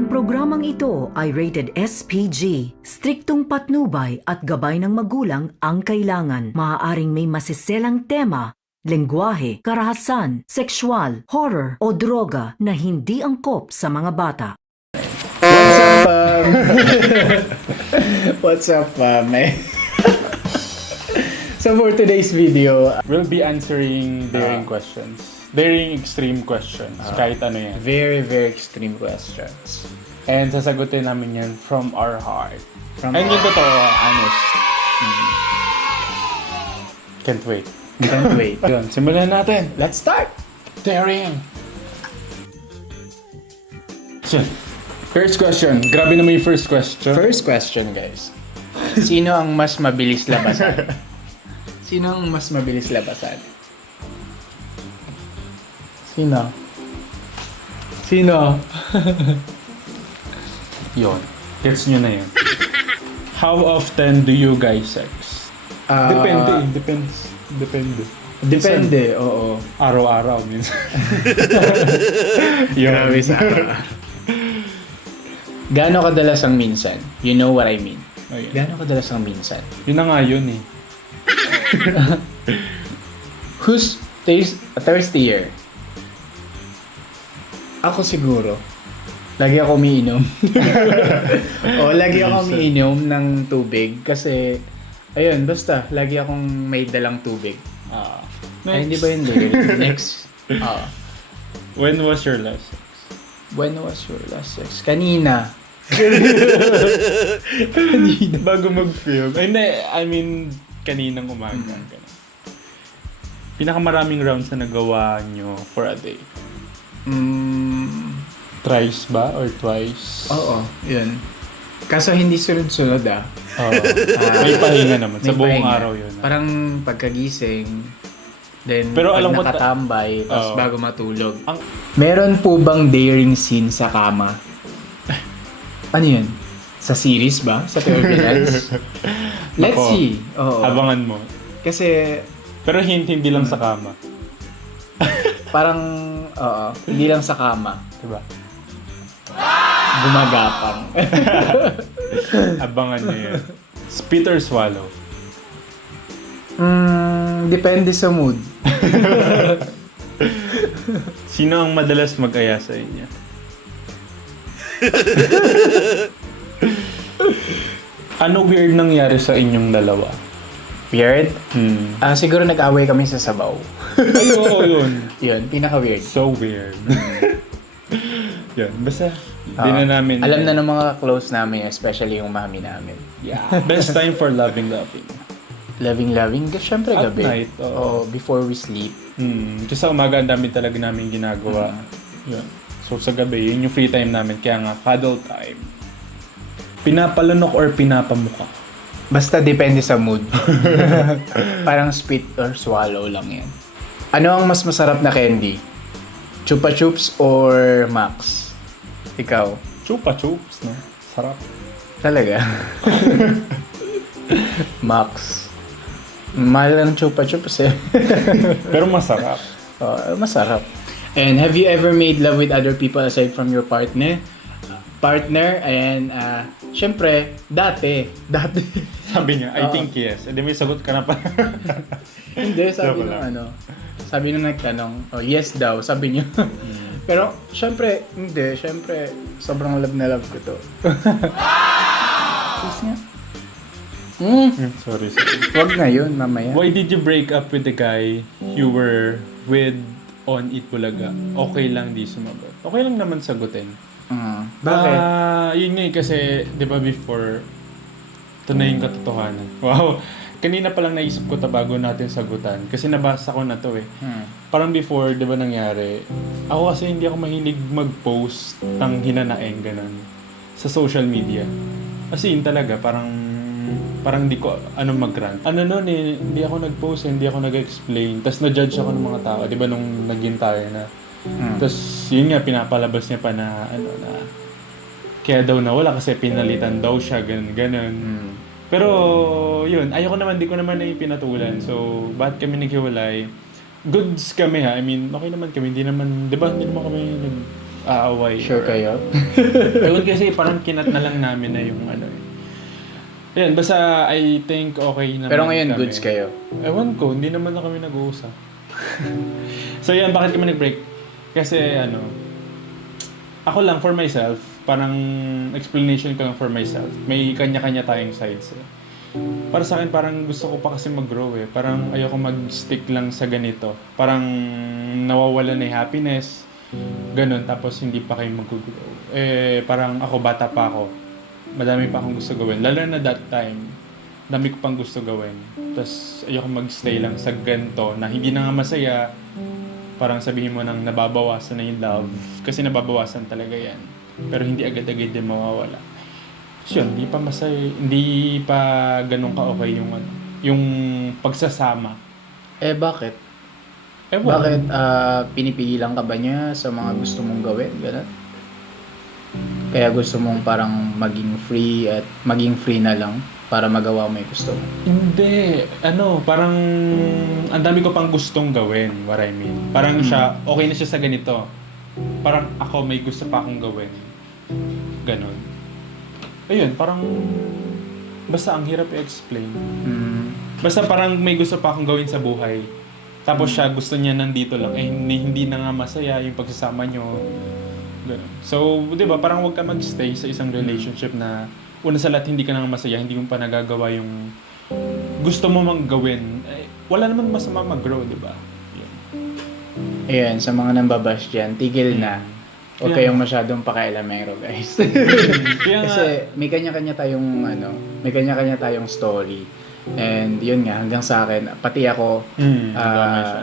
Ang programang ito ay rated SPG. Striktong patnubay at gabay ng magulang ang kailangan. Maaaring may masiselang tema, lengguwahe, karahasan, sexual, horror o droga na hindi angkop sa mga bata. What's up, What's up, So for today's video, We'll be answering daring questions. Daring extreme questions. Kahit ano yan. very, very extreme questions. And sasagutin namin yan from our heart. From And yung totoo, honest. Can't wait. Can't wait. Yun, simulan natin. Let's start! Daring! So, first question. Grabe naman yung first question. First question, guys. Sino ang mas mabilis labasan? Sino ang mas mabilis labasan? Sino? Sino? Yun. Gets nyo na yun. How often do you guys sex? Depende. Depende. Depende, oo. Araw-araw minsan. Grabe sa Gaano kadalas ang minsan? You know what I mean. Ayun. Gaano kadalas ang minsan? Yun na nga yun eh. Who's thirstier? Ako siguro. Lagi ako umiinom. Lagi ako umiinom ng tubig kasi ayun, basta lagi akong may dalang tubig. Ay, hindi ba yun? Next. When was your last sex? When was your last sex? Kanina. Bago mag-film. I mean, kaninang umaga. Ganun. Pinakamaraming rounds na nagawa nyo for a day? Thrice ba? Or twice? Oo, yun. Kaso hindi sunod-sunod May pahinga naman. Sa May buong pahinga. araw yun. Parang pagkagising, then Pero pag alam ko nakatambay, tapos Oo. bago matulog. Ang- Meron po bang daring scene sa kama? Ano yun? Sa series ba? Sa Turbulence? Let's Nako. see. Oo. Abangan mo. Kasi Pero hindi lang sa kama. parang, hindi lang sa kama. Diba? Gumagapang. Abangan nyo yun. Spit or swallow? Depende sa mood. Sino ang madalas mag-aya sa inyo? Ano weird nangyari sa inyong dalawa? Weird? Siguro nag-away kami sa sabaw. Ay, oo, yun. Yun, pinaka-weird. So weird. Yan, basta di na namin... Alam na ng mga close namin, especially yung mami namin. Yeah. Best time for loving. Loving, syempre At gabi. night, oo. Before we sleep. Kasi sa umaga, ang dami talaga namin ginagawa. Yun. So sa gabi, yun yung free time namin. Kaya nga, cuddle time. Pinapalunok or pinapamuka? Basta depende sa mood. Parang spit or swallow lang yan. Ano ang mas masarap na candy? Chupa Chups or Max? Ikaw? Chupa chups, no? Sarap. Talaga? Max. Mahal ng Chupa Chups eh. Pero masarap. Masarap. And have you ever made love with other people aside from your partner? And syempre, dati. Sabi niya, I think yes. Hindi may sagot ka na pa. Hindi, sabi Joke nung lang. sabi nung nagtanong, yes daw, sabi niya. Pero, syempre, hindi. Syempre, sobrang love na love ko to. Kiss niya. Sorry. Wag na yun, mamaya. Why did you break up with the guy you were with on Eat Bulaga? Okay lang di sumagot. Okay lang naman sagutin. Bakit? Yun nga eh, kasi, di ba before, ito na yung katotohanan. Wow. Kanina pa lang naisip ko bago natin sagutan. Kasi nabasa ko na to eh. Parang before, di ba nangyari, ako kasi hindi ako mahilig mag-post ng hinanaeng ganun sa social media. Kasi yun talaga, parang hindi ko mag-rant. Noon eh, hindi ako nag-post, hindi ako nag-explain. Tapos na-judge ako ng mga tao. Di ba nung naging tayo na. Tapos yun nga, pinapalabas niya pa na, na kaya daw nawala kasi pinalitan daw siya, ganun. Pero yun, di ko naman na ipinatulan. So, bakit kami naghiwalay? Goods kami ha. I mean, okay naman kami. Hindi naman kami aaway. Sure kayo? Ewan kasi parang kinat na lang namin na yung ano eh. Yan, basta I think okay naman Pero ngayon, kami. goods kayo. Ewan ko, hindi naman na kami nag-uusap. So yan, bakit kami nag-break? Kasi ano, ako lang for myself, parang explanation ko lang for myself. May kanya-kanya tayong sides eh. Para sa akin, parang gusto ko pa kasi mag-grow eh. Parang ayoko mag-stick lang sa ganito. Parang nawawala na yung happiness. Ganon, tapos hindi pa kayo mag-grow. Eh, parang ako, bata pa ako. Madami pa akong gusto gawin. Lalo na that time, dami ko pang gusto gawin. Tapos ayoko mag-stay lang sa ganito na hindi na nga masaya. Parang sabihin mo nang nababawasan na yung love. Kasi nababawasan talaga yan. Pero hindi agad-agad din mawawala. Kasi yun, hindi pa masaya, hindi pa ganun ka-okay yung, ano, yung pagsasama. Eh, bakit? Ewan. Bakit pinipigilan ka ba niya sa mga gusto mong gawin? Ganun? Kaya gusto mong parang maging free at maging free na lang para magawa mo yung gusto mo? Hindi. Ano, parang ang dami ko pang gustong gawin, what I mean. Parang siya, okay na siya sa ganito. Parang ako may gusto pa akong gawin. Ganon. Ayun, parang basta ang hirap i-explain. Basta parang may gusto pa akong gawin sa buhay. Tapos siya gusto niya nandito lang. Eh, hindi na nga masaya yung pagsasama nyo. Ganun. So, di ba, parang huwag ka mag-stay sa isang relationship na una sa lahat hindi ka na masaya, hindi mo pa nagagawa yung gusto mo mang gawin. Eh, wala naman masama mag-grow, di ba? Yun. Ayan, sa mga nambabash dyan, tigil na. Huwag Kaya- kayong masyadong pakialamero, guys. Kaya nga, Kasi may kanya-kanya tayong may kanya-kanya tayong story. And yun nga, hanggang sa akin, pati ako,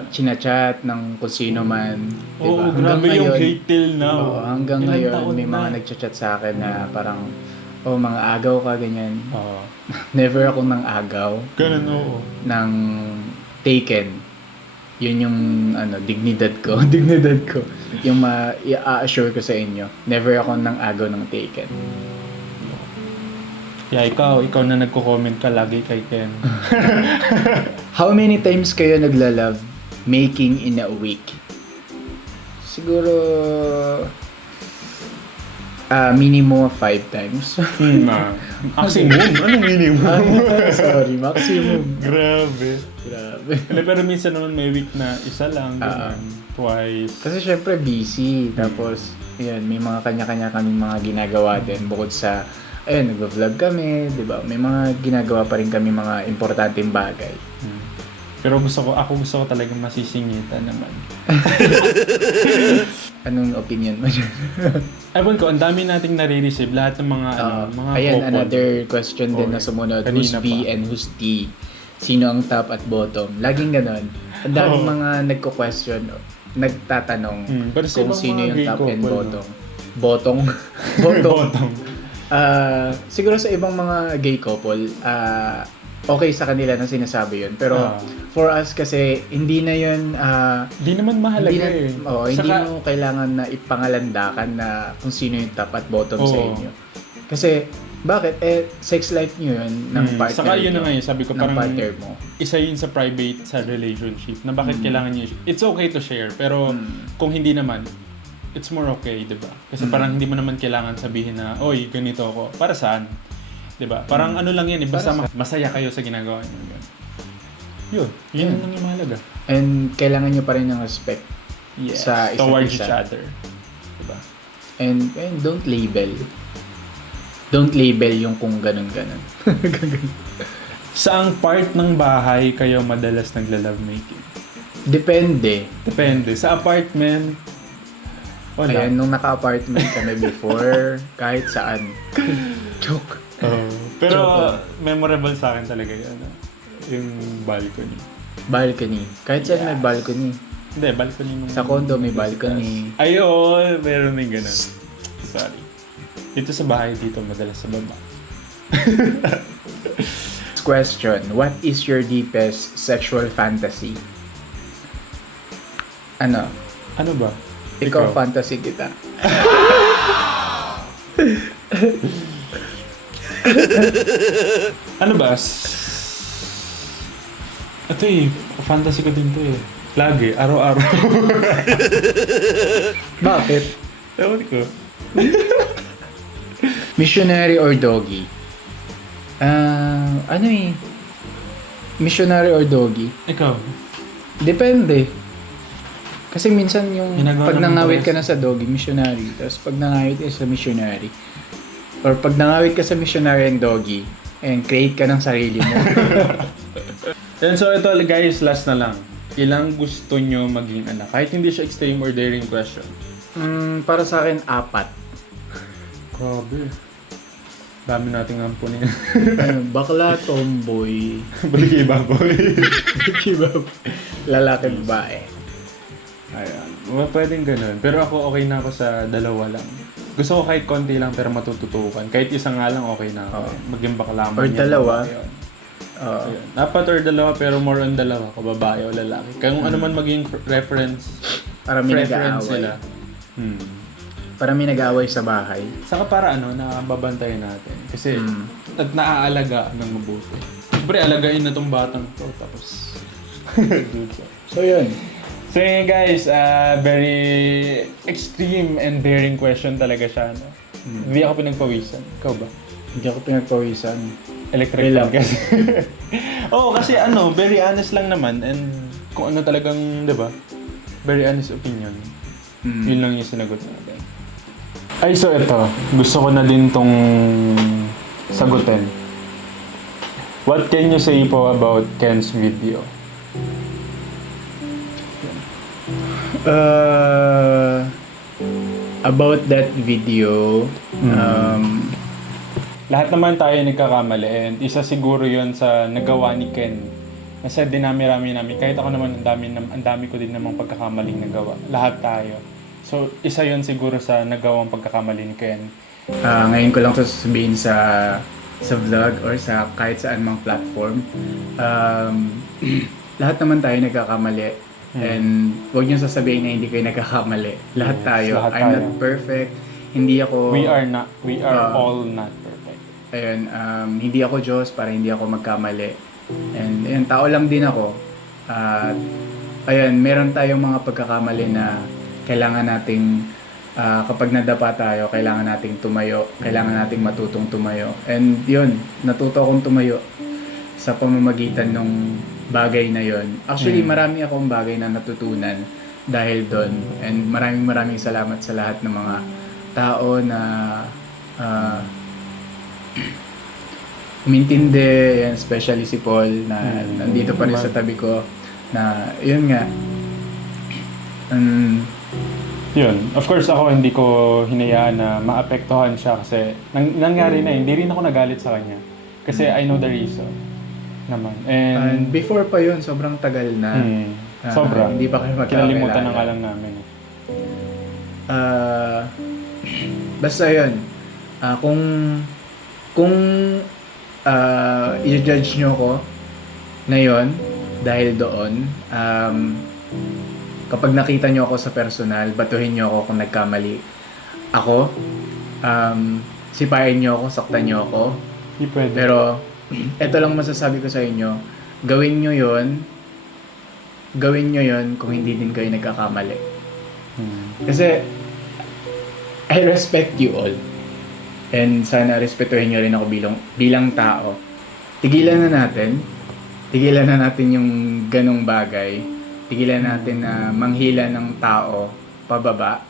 chinachat ng kung sino man. Oo, Diba? grabe yung hate till now. Oo, hanggang Ilang ngayon, taon may na. mga nagchat sa akin na parang, mga agaw ka, ganyan. Oo. Never ako ng agaw, Ganun, oo. ng taken. Yun yung dignidad ko. Dignidad ko. Yung i-assure ko sa inyo. Never ako ng agaw ng taken. Yeah, ikaw na nagko-comment ka lagi kay Ken. How many times kayo nagla-love making in a week? Siguro minimum of 5 times. Maximum? Anong minimum? Sorry, maximum. Grabe. Grabe. Pero minsan naman may week na isa lang, ganun, twice. Kasi syempre busy. Tapos, yan, may mga kanya-kanya kaming mga ginagawa din. Bukod sa, nag-vlog kami, di ba? May mga ginagawa pa rin kami mga importanteng bagay. Pero ako gusto ko talagang masisingitan naman. Anong opinion mo dyan? Ewan ko, ang dami nating nare-receive, lahat ng mga, mga Ayan, couple. another question din na sumunod. Who's Kanina B pa. and who's T? Sino ang top at bottom? Laging ganon. Ang daming Oo. mga nagko-question, nagtatanong Pero sa kung ibang sino mga yung gay top and couple, no? bottom. Bottom? Bottom. Bottom. Siguro sa ibang mga gay couple, okay sa kanila na sinasabi yun. Pero for us kasi, hindi na yun, Di naman mahalaga hindi na, hindi Saka- mo kailangan na ipangalandakan na kung sino yung top at bottom sa Oo. inyo. Kasi, bakit? Sex life nyo yun ng partner Saka yun na nyo, nga yun, sabi ko ng parang partner mo. isa yun sa private sa relationship na bakit kailangan nyo it's okay to share pero kung hindi naman it's more okay, 'di ba? Kasi parang hindi mo naman kailangan sabihin na oy ganito ako para saan, 'di ba? Parang ano lang yan basta masaya kayo sa ginagawa niyo. Yun lang yung mahalaga. And kailangan nyo pa rin ng respect Yes, sa isa't towards isa. each other. 'Di ba? And don't label. Don't label yung kung ganun-ganun. Saang part ng bahay kayo madalas nagla-love making? Depende. Depende. Sa apartment, wala. Ayan, nung naka-apartment kami before, kahit saan. Joke. Pero Joke lang. memorable sa akin talaga yun. Yung balcony. Balcony. Kahit saan may balcony. Hindi, balcony nung... Sa condo may balcony. Ayun, meron din ganun. Sorry. Dito sa bahay, dito madalas sa baba. Question. What is your deepest sexual fantasy? Ano? Ano ba? Ikaw fantasy kita. Ano ba? Ito fantasy ko din to eh. Lagi, araw-araw. Bakit? Ewan ko. Missionary or doggy? Missionary or doggy? Ikaw? Depende. Kasi minsan yung Ginagawa pag naman nangawit ka pares. na sa doggy, missionary. Tapos pag nangawit ka sa missionary, or pag nangawit ka sa missionary and doggy, and create ka ng sarili mo. And so ito guys, last na lang. Ilang gusto nyo maging anak? Kahit hindi siya extreme or daring question. Para sa akin, 4. Grabe. Dami nating ampunin. Bakla, tomboy, Balik kay baboy. lalaki, babae. Ayan. Pwedeng ganun. Pero ako okay na ako sa 2 lang. Gusto ko kahit konti lang pero matututukan. Kahit isa nga lang okay na ako. Maging bakla man Or yan, 2. babae yun. Ayan. 4 or 2 pero more on 2 ka, babae o lalaki. Kung ano man maging reference, Para may preference nag-aaway. nila. Para may nag-aaway sa bahay. Saka para nababantayan natin. Kasi at naaalaga ng mabuti. Siyempre, alagain na tong batang to. Tapos, So yun. so yun guys, very extreme and daring question talaga siya. No? Hindi ako pinagpawisan. Ikaw ba? Hindi ako pinagpawisan. Electric May lang. fan kasi. Oo, kasi very honest lang naman. And kung ano talagang, di ba? Very honest opinion. Yun lang yung sinagot natin. Ay, so ito. Gusto ko na din tong sagutin. What can you say po about Ken's video? About that video, Lahat naman tayo nagkakamali and isa siguro yon sa nagawa ni Ken. Kasi dinami-rami namin. Kahit ako naman, ang dami ko din namang pagkakamaling nagawa. Lahat tayo. So, isa yon siguro sa nagawang pagkakamali ni Ken. ngayon ko lang ito sasabihin sa vlog or sa kahit saan mang platform. Lahat naman tayo nagkakamali. And huwag niyo sasabihin na hindi kayo nagkakamali. Lahat Yes, tayo. lahat I'm tayo. not perfect. Hindi ako... We are all not perfect. Ayun, hindi ako Diyos para hindi ako magkamali. And ayun, tao lang din ako. At ayun, meron tayong mga pagkakamali na kailangan nating kapag nadapa tayo, kailangan nating tumayo, kailangan nating matutong tumayo. And yun, natuto akong tumayo sa pamamagitan ng bagay na yun. Actually, marami akong bagay na natutunan dahil doon. And maraming salamat sa lahat ng mga tao na umintindi, yan, especially si Paul na nandito pa rin sa tabi ko na yun nga. Yun. Of course, ako hindi ko hinayaan na maapektuhan siya kasi nangyari na hindi rin ako nagalit sa kanya. Kasi I know the reason naman. And before pa yun, sobrang tagal na. Sobra. Hindi pa kayo Kinalimutan na magkakilala. nga lang namin. Basta yun. Kung i-judge nyo ko na yun, dahil doon, kapag nakita nyo ako sa personal, batuhin nyo ako kung nagkamali ako. Sipain nyo ako, saktan nyo ako. Hindi pwede. Pero, eto lang masasabi ko sa inyo, gawin nyo yun kung hindi din kayo nagkakamali. Kasi, I respect you all. And sana respetuhin nyo rin ako bilang tao. Tigilan na natin yung ganong bagay. Tigilan natin na manghila ng tao pababa.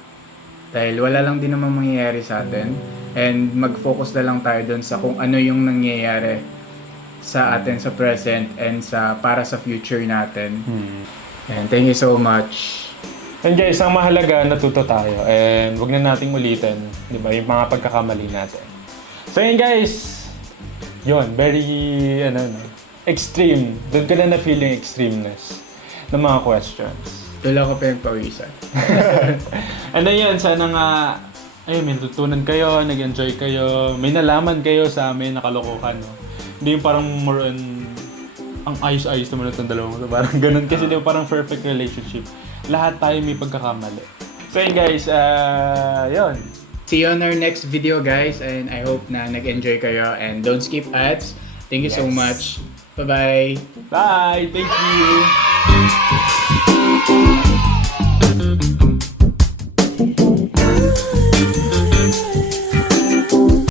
Dahil wala lang din naman mangyayari sa atin. And mag-focus na lang tayo dun sa kung ano yung nangyayari sa atin sa present and para sa future natin. And thank you so much. And guys, ang mahalaga, natuto tayo. And wag na nating ulitin, di ba, yung mga pagkakamali natin. So yun guys, yun, very, extreme. Doon ka na na-feel yung extremeness ng mga questions. Wala ko pinagpawisan. And then yun, sana nga, may natutunan kayo, nag-enjoy kayo, may nalaman kayo sa amin, nakalokohan, no? Hindi yung parang more on, ang ayos-ayos naman itong dalawang ito. Parang ganun, kasi di ba parang perfect relationship. Lahat tayo may pagkakamali. So yun guys, yun. See you on our next video guys, and I hope na nag-enjoy kayo and don't skip ads. Thank you so Yes. much. Bye-bye. Bye! Thank you!